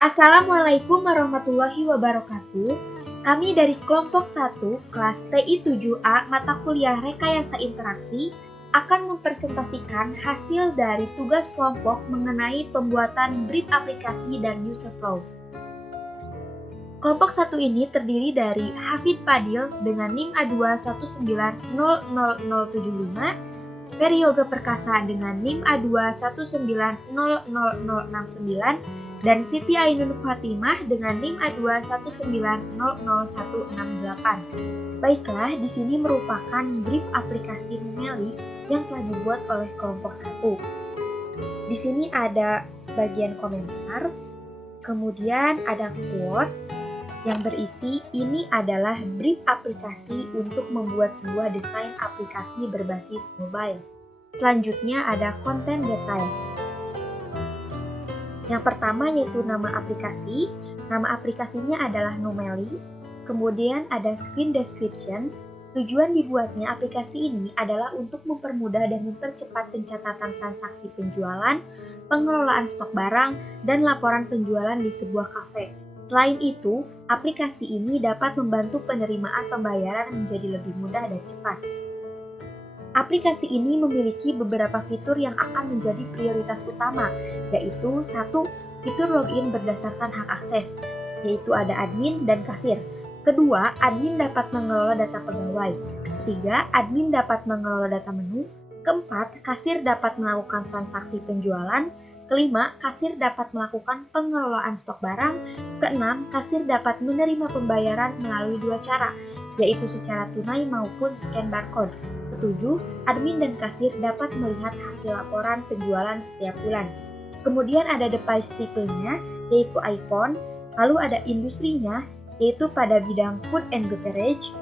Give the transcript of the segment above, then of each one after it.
Assalamualaikum warahmatullahi wabarakatuh. Kami dari kelompok 1 kelas TI 7A mata kuliah Rekayasa Interaksi akan mempresentasikan hasil dari tugas kelompok mengenai pembuatan brief aplikasi dan user flow. Kelompok 1 ini terdiri dari Hafid Fadil dengan NIM A2190075, Ferry Yoga Perkasa dengan NIM A2190069, dan Siti Ainun Fatimah dengan NIM A219000168. Baiklah, di sini merupakan brief aplikasi Numeli yang telah dibuat oleh kelompok 1. Di sini ada bagian komentar, kemudian ada quotes yang berisi ini adalah brief aplikasi untuk membuat sebuah desain aplikasi berbasis mobile. Selanjutnya ada content details. Yang pertama yaitu nama aplikasi. Nama aplikasinya adalah Numeli. Kemudian ada screen description. Tujuan dibuatnya aplikasi ini adalah untuk mempermudah dan mempercepat pencatatan transaksi penjualan, pengelolaan stok barang, dan laporan penjualan di sebuah kafe. Selain itu, aplikasi ini dapat membantu penerimaan pembayaran menjadi lebih mudah dan cepat. Aplikasi ini memiliki beberapa fitur yang akan menjadi prioritas utama, yaitu 1. Fitur login berdasarkan hak akses, yaitu ada admin dan kasir. Kedua, admin dapat mengelola data pegawai. Ketiga, admin dapat mengelola data menu. Keempat, kasir dapat melakukan transaksi penjualan. Kelima, kasir dapat melakukan pengelolaan stok barang. Keenam, kasir dapat menerima pembayaran melalui dua cara, yaitu secara tunai maupun scan barcode. Ketujuh, admin dan kasir dapat melihat hasil laporan penjualan setiap bulan. Kemudian ada device tipenya, yaitu iPhone. Lalu ada industrinya, yaitu pada bidang food and beverage.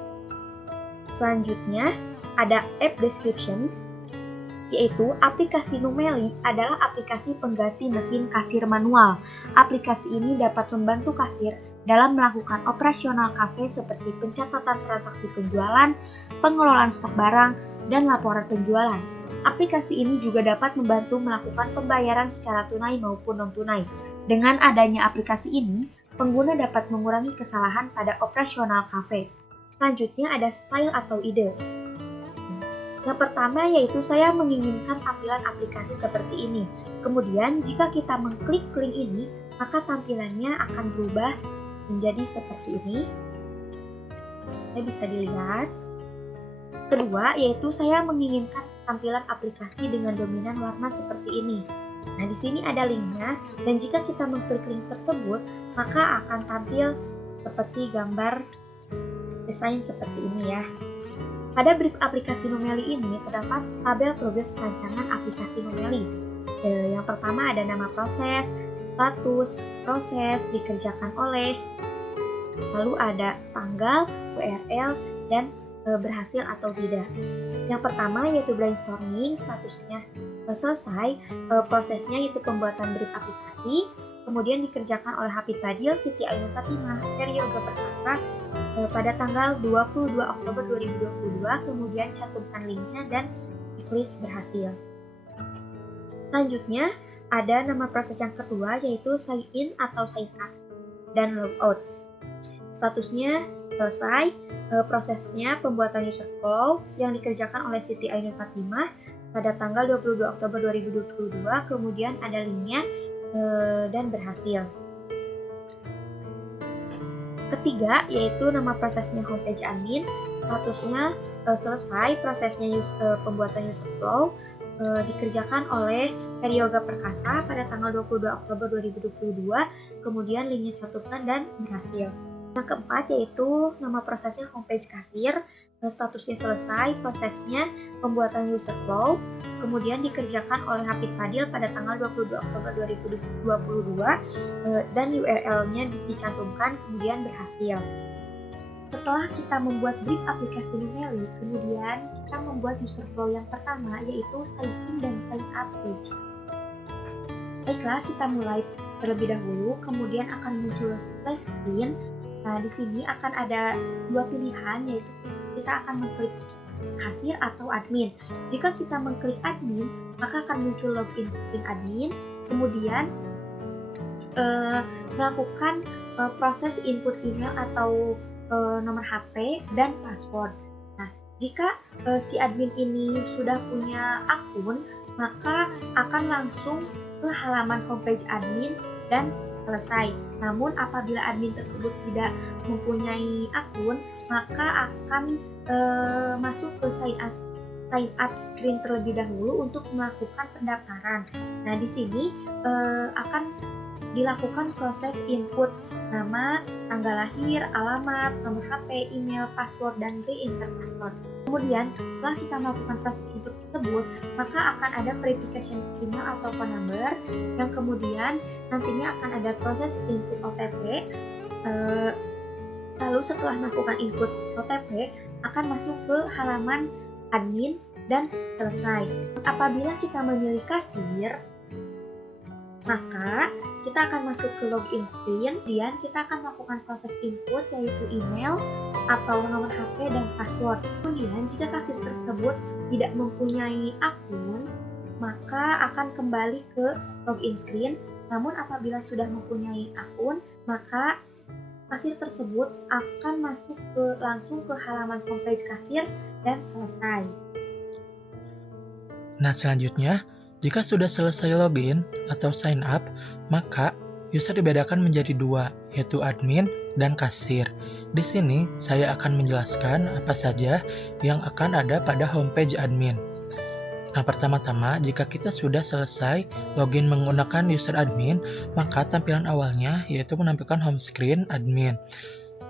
Selanjutnya, ada app description, yaitu aplikasi Numeli adalah aplikasi pengganti mesin kasir manual. Aplikasi ini dapat membantu kasir dalam melakukan operasional kafe seperti pencatatan transaksi penjualan, pengelolaan stok barang, dan laporan penjualan. Aplikasi ini juga dapat membantu melakukan pembayaran secara tunai maupun non-tunai. Dengan adanya aplikasi ini, pengguna dapat mengurangi kesalahan pada operasional kafe. Selanjutnya ada style atau ide. Yang pertama yaitu saya menginginkan tampilan aplikasi seperti ini. Kemudian jika kita mengklik link ini, maka tampilannya akan berubah menjadi seperti ini. Saya bisa dilihat. Kedua yaitu saya menginginkan tampilan aplikasi dengan dominan warna seperti ini. Nah, di sini ada linknya dan jika kita mengklik link tersebut, maka akan tampil seperti gambar desain seperti ini ya. Pada brief aplikasi Numeli ini terdapat tabel progres perancangan aplikasi Numeli. Yang pertama ada nama proses, status, proses, dikerjakan oleh, lalu ada tanggal, URL, dan berhasil atau tidak. Yang pertama yaitu brainstorming, statusnya selesai, prosesnya yaitu pembuatan brief aplikasi, kemudian dikerjakan oleh Hafid Fadil, Siti Ainun Fatimah, Ferry Yoga Perkasa pada tanggal 22 Oktober 2022, kemudian cantumkan linknya dan tulis berhasil. Selanjutnya ada nama proses yang kedua yaitu sign in atau sign up dan logout. Statusnya selesai, prosesnya pembuatan user flow yang dikerjakan oleh Siti Ainun Fatimah pada tanggal 22 Oktober 2022, kemudian ada linknya dan berhasil. Ketiga yaitu nama prosesnya homepage admin, statusnya selesai, prosesnya pembuatan user flow dikerjakan oleh Ferry Yoga Perkasa pada tanggal 22 Oktober 2022, kemudian linknya cantumkan dan berhasil. Yang keempat yaitu nama prosesnya homepage kasir, statusnya selesai, prosesnya pembuatan user flow, kemudian dikerjakan oleh Hafid Fadil pada tanggal 22 Oktober 2022 dan URL-nya dicantumkan kemudian berhasil. Setelah kita membuat brief aplikasi Numeli, kemudian kita membuat user flow yang pertama yaitu sign in dan sign up page. Baiklah, kita mulai terlebih dahulu, kemudian akan muncul splash screen. Nah, di sini akan ada dua pilihan, yaitu kita akan mengklik kasir atau admin. Jika kita mengklik admin, maka akan muncul login screen admin. Kemudian melakukan proses input email atau nomor HP dan password. Nah, jika si admin ini sudah punya akun, maka akan langsung ke halaman homepage admin dan selesai. Namun apabila admin tersebut tidak mempunyai akun, maka akan masuk ke sign up screen terlebih dahulu untuk melakukan pendaftaran. Nah, di sini akan dilakukan proses input nama, tanggal lahir, alamat, nomor HP, email, password, dan re-enter password. Kemudian, setelah kita melakukan proses input tersebut, maka akan ada verification email atau phone number, yang kemudian nantinya akan ada proses input OTP. Lalu setelah melakukan input OTP, akan masuk ke halaman admin dan selesai. Apabila kita memilih kasir, maka kita akan masuk ke login screen, kemudian kita akan melakukan proses input yaitu email atau nomor HP dan password. Kemudian jika kasir tersebut tidak mempunyai akun, maka akan kembali ke login screen. Namun apabila sudah mempunyai akun, maka kasir tersebut akan masuk langsung ke halaman homepage kasir dan selesai. Nah, selanjutnya, jika sudah selesai login atau sign up, maka user dibedakan menjadi dua, yaitu admin dan kasir. Di sini, saya akan menjelaskan apa saja yang akan ada pada homepage admin. Nah, pertama-tama, jika kita sudah selesai login menggunakan user admin, maka tampilan awalnya yaitu menampilkan home screen admin.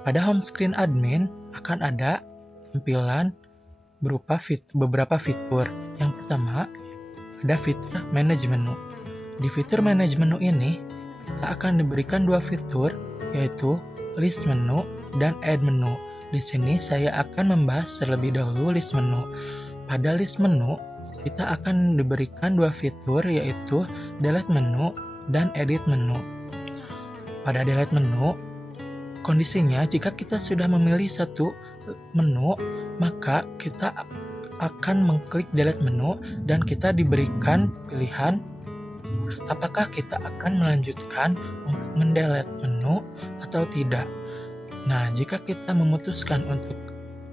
Pada home screen admin akan ada tampilan berupa beberapa fitur. Yang pertama, ada fitur manage menu. Di fitur manage menu ini, kita akan diberikan dua fitur, yaitu list menu dan add menu. Di sini saya akan membahas terlebih dahulu list menu. Pada list menu, kita akan diberikan dua fitur, yaitu delete menu dan edit menu. Pada delete menu, kondisinya jika kita sudah memilih satu menu, maka kita akan mengklik delete menu dan kita diberikan pilihan apakah kita akan melanjutkan untuk mendelete menu atau tidak. Nah, jika kita memutuskan untuk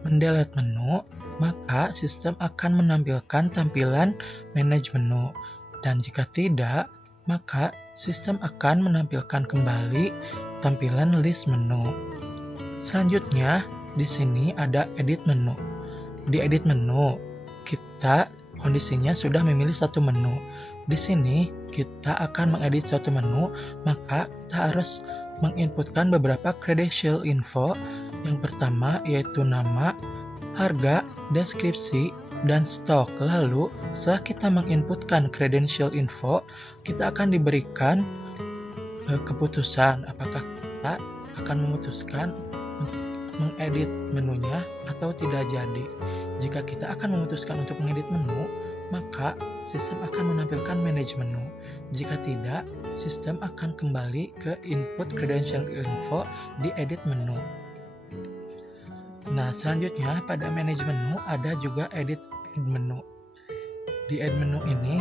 mendelete menu, maka sistem akan menampilkan tampilan manage menu, dan jika tidak, maka sistem akan menampilkan kembali tampilan list menu. Selanjutnya, di sini ada edit menu. Di edit menu, kita kondisinya sudah memilih satu menu. Di sini, kita akan mengedit suatu menu, maka kita harus menginputkan beberapa credential info. Yang pertama yaitu nama, harga, deskripsi, dan stok. Lalu, setelah kita menginputkan credential info, kita akan diberikan keputusan apakah kita akan memutuskan mengedit menunya atau tidak jadi. Jika kita akan memutuskan untuk mengedit menu, maka sistem akan menampilkan manage menu. Jika tidak, sistem akan kembali ke input credential info di edit menu. Nah, selanjutnya pada manage menu ada juga edit menu. Di edit menu ini,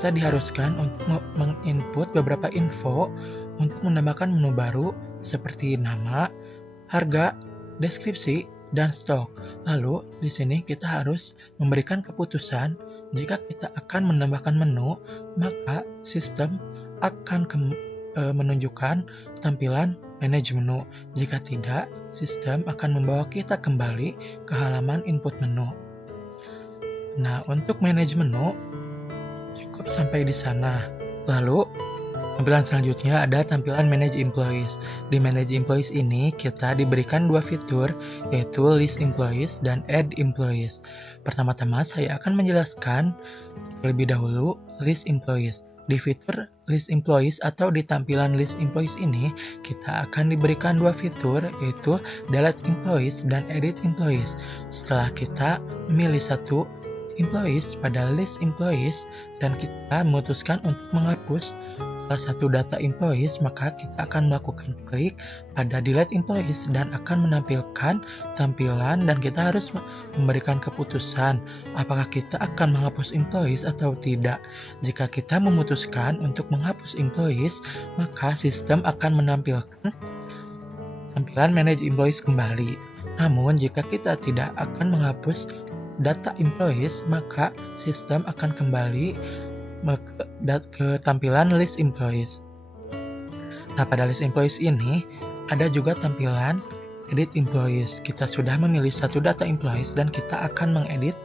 kita diharuskan untuk menginput beberapa info untuk menambahkan menu baru seperti nama, harga, deskripsi, dan stok. Lalu, di sini kita harus memberikan keputusan jika kita akan menambahkan menu, maka sistem akan menunjukkan tampilan manage menu. Jika tidak, sistem akan membawa kita kembali ke halaman input menu. Nah, untuk manage menu, cukup sampai di sana. Lalu, tampilan selanjutnya ada tampilan Manage Employees. Di Manage Employees ini kita diberikan dua fitur, yaitu List Employees dan Add Employees. Pertama-tama saya akan menjelaskan terlebih dahulu List Employees. Di fitur List Employees atau di tampilan List Employees ini, kita akan diberikan dua fitur, yaitu Delete Employees dan Edit Employees. Setelah kita memilih satu employees pada list employees dan kita memutuskan untuk menghapus salah satu data employees, maka kita akan melakukan klik pada delete employees dan akan menampilkan tampilan dan kita harus memberikan keputusan apakah kita akan menghapus employees atau tidak. Jika kita memutuskan untuk menghapus employees, maka sistem akan menampilkan tampilan manage employees kembali. Namun jika kita tidak akan menghapus data employees, maka sistem akan kembali ke tampilan list employees. Nah, pada list employees ini ada juga tampilan edit employees. Kita sudah memilih satu data employees dan kita akan mengedit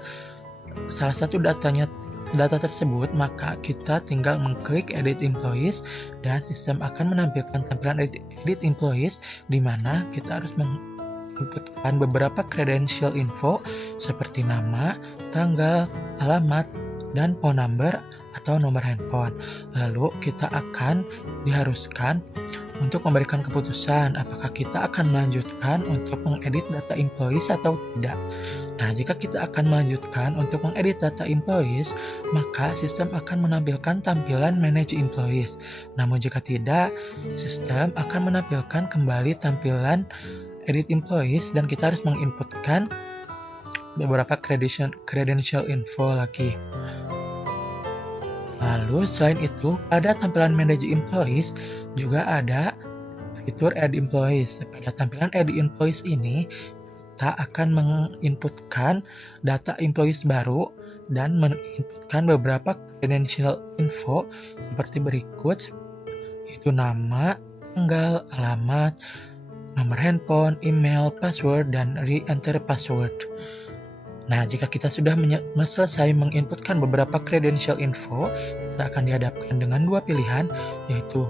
salah satu data tersebut, maka kita tinggal mengklik edit employees dan sistem akan menampilkan tampilan edit employees di mana kita harus menginputkan beberapa credential info seperti nama, tanggal, alamat, dan phone number atau nomor handphone. Lalu kita akan diharuskan untuk memberikan keputusan apakah kita akan melanjutkan untuk mengedit data employees atau tidak. Nah, jika kita akan melanjutkan untuk mengedit data employees, maka sistem akan menampilkan tampilan manage employees. Namun jika tidak, sistem akan menampilkan kembali tampilan edit employees dan kita harus menginputkan beberapa credential info lagi. Lalu selain itu, pada tampilan manage employees juga ada fitur add employees. Pada tampilan add employees ini, kita akan menginputkan data employees baru dan menginputkan beberapa credential info seperti berikut, yaitu nama, tanggal, alamat, nomor handphone, email, password, dan re-enter password. Nah, jika kita sudah selesai menginputkan beberapa credential info, kita akan dihadapkan dengan dua pilihan, yaitu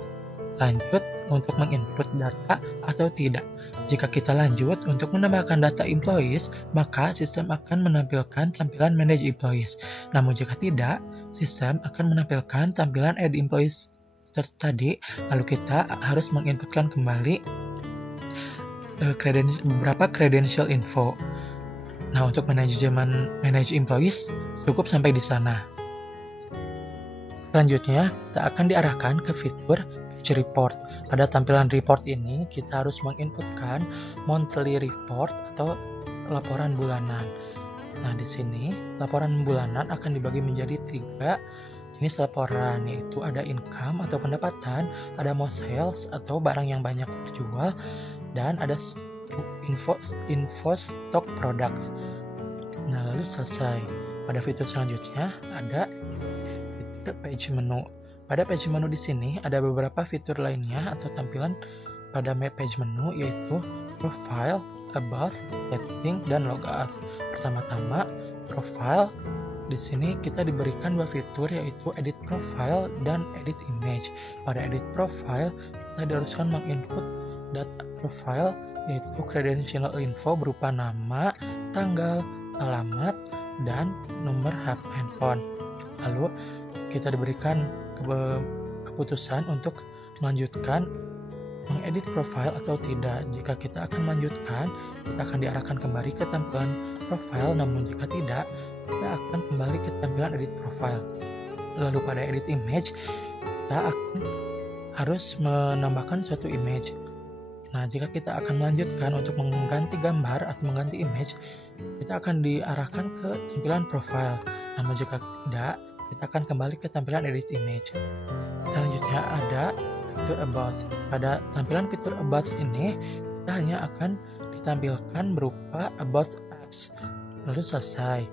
lanjut untuk menginput data atau tidak. Jika kita lanjut untuk menambahkan data employees, maka sistem akan menampilkan tampilan manage employees. Namun jika tidak, sistem akan menampilkan tampilan add employees tadi, lalu kita harus menginputkan kembali beberapa credential info. Nah, untuk manage employees cukup sampai di sana. Selanjutnya, kita akan diarahkan ke fitur page report. Pada tampilan report ini, kita harus menginputkan monthly report atau laporan bulanan. Nah, di sini laporan bulanan akan dibagi menjadi 3 jenis laporan, yaitu ada income atau pendapatan, ada most sales atau barang yang banyak dijual, dan ada info stock product. Nah, lalu selesai. Pada fitur selanjutnya ada fitur page menu. Pada page menu di sini ada beberapa fitur lainnya atau tampilan pada page menu, yaitu profile, about, setting, dan logout. Pertama-tama profile. Di sini kita diberikan dua fitur, yaitu edit profile dan edit image. Pada edit profile, kita diharuskan menginput data profile, yaitu credential info berupa nama, tanggal, alamat, dan nomor handphone. Lalu kita diberikan keputusan untuk melanjutkan mengedit profile atau tidak. Jika kita akan melanjutkan, kita akan diarahkan kembali ke tampilan profile, namun jika tidak, kita akan kembali ke tampilan edit profile. Lalu pada edit image, kita akan harus menambahkan suatu image. Nah, jika kita akan melanjutkan untuk mengganti gambar atau mengganti image, kita akan diarahkan ke tampilan profile. Namun jika tidak, kita akan kembali ke tampilan edit image. Selanjutnya ada fitur about. Pada tampilan fitur about ini, kita hanya akan ditampilkan berupa about apps. Lalu selesai.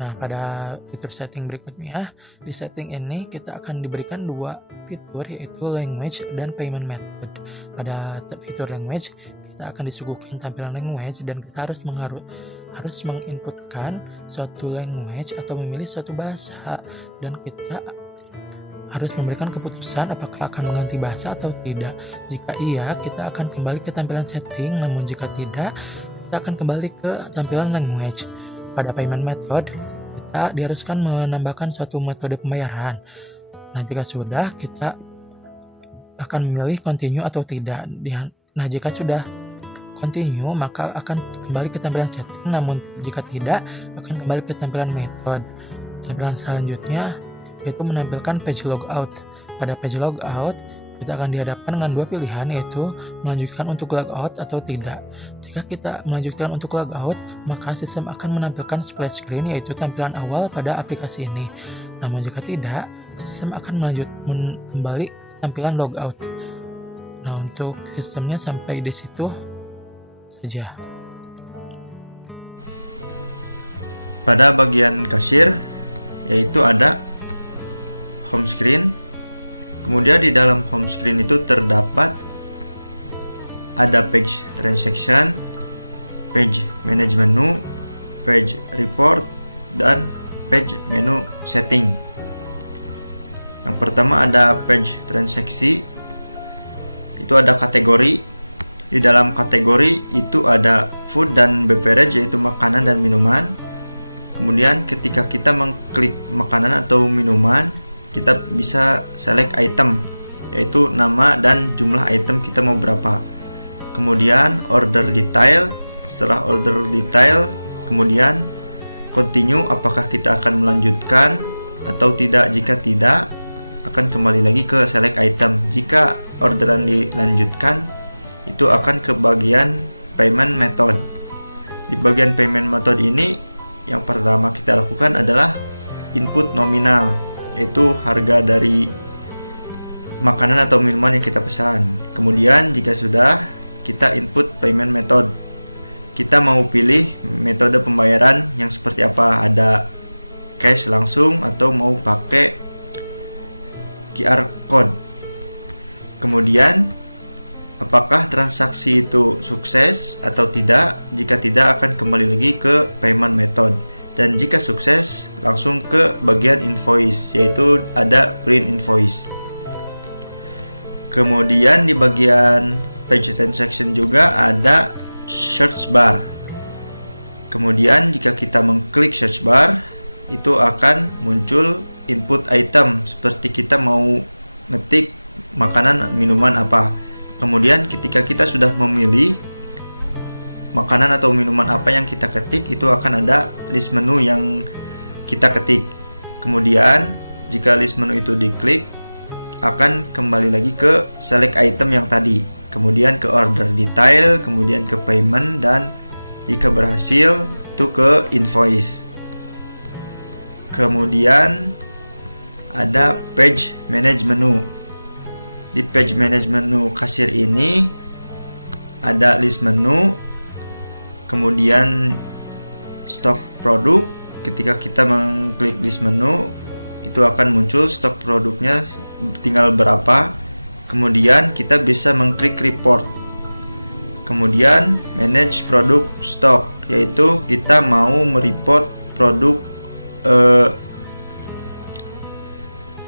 Nah, pada fitur setting berikutnya, di setting ini kita akan diberikan dua fitur, yaitu language dan payment method. Pada fitur language, kita akan disuguhkan tampilan language dan kita harus menginputkan suatu language atau memilih suatu bahasa, dan kita harus memberikan keputusan apakah akan mengganti bahasa atau tidak. Jika iya, kita akan kembali ke tampilan setting, namun jika tidak, kita akan kembali ke tampilan language. Pada payment method, kita diharuskan menambahkan suatu metode pembayaran. Nah, jika sudah, kita akan memilih continue atau tidak. Nah, jika sudah continue, maka akan kembali ke tampilan setting, namun jika tidak, akan kembali ke tampilan method. Tampilan selanjutnya yaitu menampilkan page logout. Pada page logout, kita akan dihadapkan dengan dua pilihan, yaitu melanjutkan untuk logout atau tidak. Jika kita melanjutkan untuk logout, maka sistem akan menampilkan splash screen, yaitu tampilan awal pada aplikasi ini. Namun jika tidak, sistem akan kembali tampilan logout. Nah, untuk sistemnya sampai di situ saja. Pada bagian kasir, yaitu ada home screen. Kemudian di dalam home screen itu terdapat ada page transaction, page manage menu, page report, dan page menu setting. Yang pertama ada page transaksi. Itu ada kategori. Di dalam kategori itu ada food dan beverage, yaitu makanan dan minuman. Kemudian ketika kita mengklik makanan atau minuman, kita bisa select item, yaitu nama dan jumlah item kita mau berapa. Kemudian order detail. Setelah order detail, kemudian continue, apakah kita akan melanjutkan atau tidak. Jika tidak, akan kembali lagi ke select item. Jika orderan dilanjutkan, itu akan ke bagian payment method. Di bagian payment method ini, yang pertama kita lakukan adalah input nominal, yaitu harga dari makanan atau minuman yang kita pesan. Kemudian jika sudah, kita input payment method. Kita mau pilih metode pembayaran yang seperti apa, ada cash langsung atau mau pakai QR code. Kemudian apakah transaksi itu sukses atau tidak. Jika tidak, akan kembali lagi ke payment method. Dan jika sukses, langsung ke bagian invoice, yaitu ada print invoice. Kemudian di bagian page transaction juga ada search bar. Kemudian jika kita mengklik search bar, itu akan muncul input item, seperti kita mau ngetik makanan minuman apa. Kemudian ketika kita sudah memilih makanan atau minuman apa yang kita ketik, itu akan ada list menu yang kita ketik. Kemudian jika list menu itu diklik, akan kembali lagi ke select item yang tadi, kemudian ke order detail, kemudian ke payment, dan jika berhasil itu ke invoice. Kemudian ada page manage menu. Di page manage menu kasir ini ada list menu, kemudian stok produk. Ketika kita mengklik list menu, itu akan muncul stok produknya tinggal berapa. Kemudian kita bisa mengklik report. Kemudian manage produk stok, yaitu kita mau mereport produk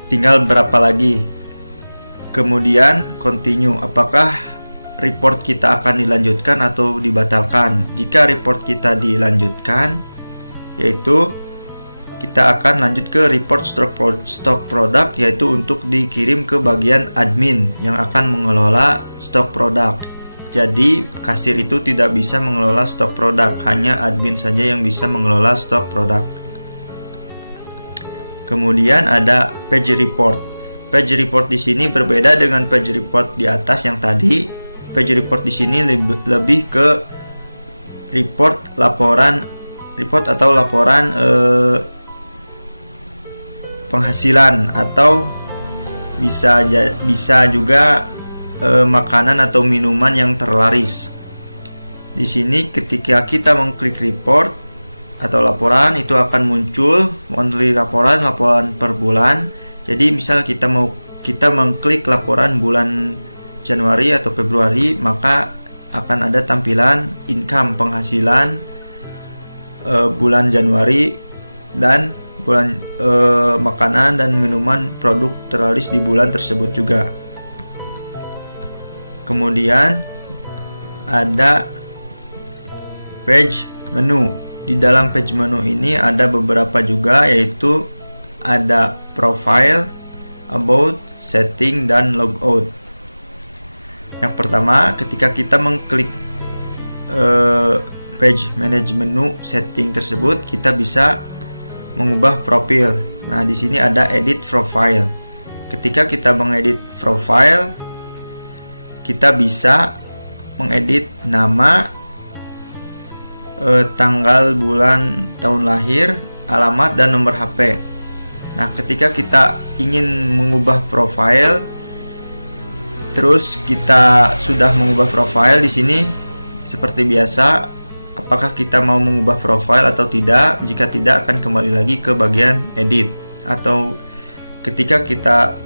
tinggal berapa lagi. Kemudian continue, apakah report kita akan dilanjutkan atau dibatalkan. Jika report kita dilanjutkan, yaitu kita akan lanjut ke report stock product, yaitu untuk dikirim ke bagian admin yang akan mengelola stok produk. Jadi kasir itu tidak bisa mengelola stok produk, hanya admin saja yang bisa mengelola stok produk. Kemudian ada page report. Page report di sini berbeda dengan page report di atas yang tadi. Page report di sini lebih ke report atau laporan penghasilan, atau bisa juga makanan atau minuman yang terlaris. Di sini ketika kita mengklik report atau laporan, itu akan muncul monthly laporan per bulan. Jadi misal kita mengklik laporan bulan Januari atau Februari, maka akan ada tampilan income penghasilan bulan Januari dan bulan makanan dan minuman produk terlaris di bulan tersebut juga. Kemudian ada page menu. Di dalam page menu ini ada beberapa juga, yaitu ada profile, about, setting, dan logout. Yang pertama, ketika kita mengklik page manage menu setting tersebut, kita bisa mengubah profil. Nah, di sini ada edit profile. Ketika kita mengedit profile, kita bisa mengedit nama, tanggal, bulan, tahun lahir, alamat, dan nomor HP. Nah, ketika kita ingin mengubah profile, terus kita sudah mengubah profile di sini seperti biasa, apakah kita mau mengubah profile atau tidak? Jika tidak, akan kembali lagi ke bagian edit. Atau ketika kita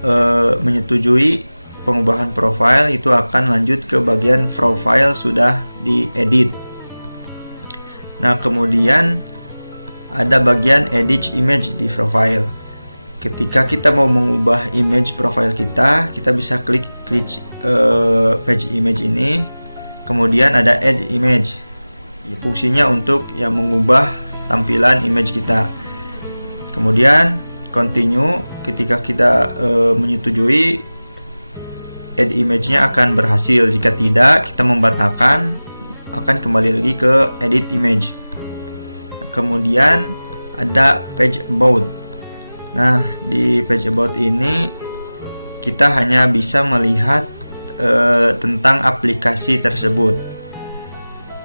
menyetujui pengubahan profile, itu akan lanjut ke bagian profile sudah diedit. Nah, kemudian ada bagian edit image di profile. Ketika kita mau mengubah image profile kita bisa klik page image ini. Kemudian ada add image. Fungsinya untuk mengubah tampilan image kita. Kemudian continue. Ketika kita menyetujui, add image-nya akan berhasil. Jika tidak, kita membatalkan, akan kembali lagi ke edit image. Kemudian ada page about. Nah, di page about ini kita hanya bisa melihat tentang aplikasi tersebut.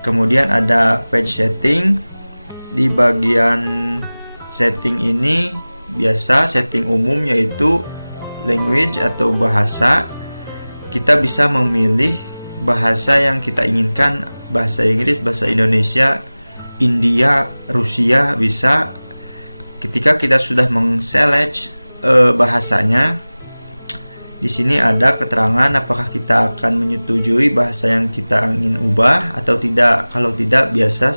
Kemudian ada page setting. Di bagian setting ini biasa setting umum, yaitu language atau bahasa. Kita bisa memilih bahasa yang kita inginkan, bahasa Inggris, bahasa Indonesia, India, Rusia bisa. Ketika kita sudah mengselect bahasanya, di sini ada keterangan apakah kita akan menyetujui bahasa yang kita ingin ubah atau tidak. Kalau tidak, biasa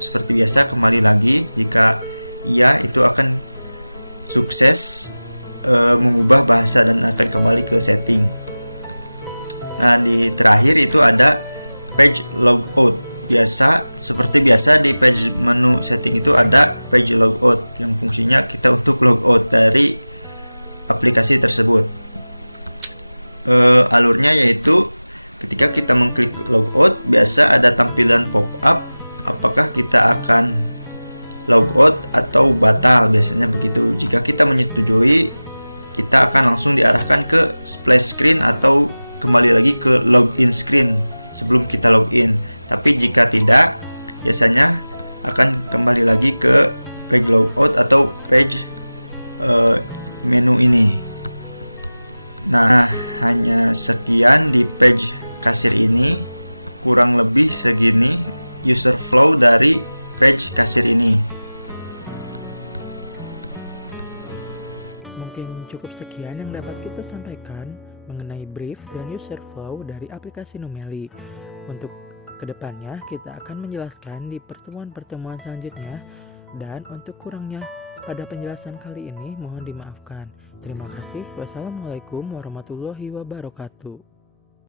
seperti biasa kembali lagi. Jika iya, itu akan sukses mengubah bahasa dan akan kembali ke setting. Nah, di terakhir itu ada page logout. Seperti biasa di page menu setting itu ada page logout yang fungsinya kita untuk logout dari aplikasi tersebut. Alurnya yaitu ketika kita mengklik logout, biasa ada tampilan pop-up apakah kita akan logout atau batal, biasanya begitu. Jika kita menyetujui, kita akan langsung diarahkan ke splash screen atau kembali lagi ke login screen sebelum kita login. Tapi jika tidak, biasanya akan kembali lagi ke page logout atau page menu ini. Nah, hanya sekian di page kasir ini, kurang lebih segini user flow dari page kasir ini. Mungkin cukup sekian yang dapat kita sampaikan mengenai brief dan user flow dari aplikasi Numeli. Untuk kedepannya kita akan menjelaskan di pertemuan-pertemuan selanjutnya, dan untuk kurangnya pada penjelasan kali ini mohon dimaafkan. Terima kasih. Wassalamualaikum warahmatullahi wabarakatuh.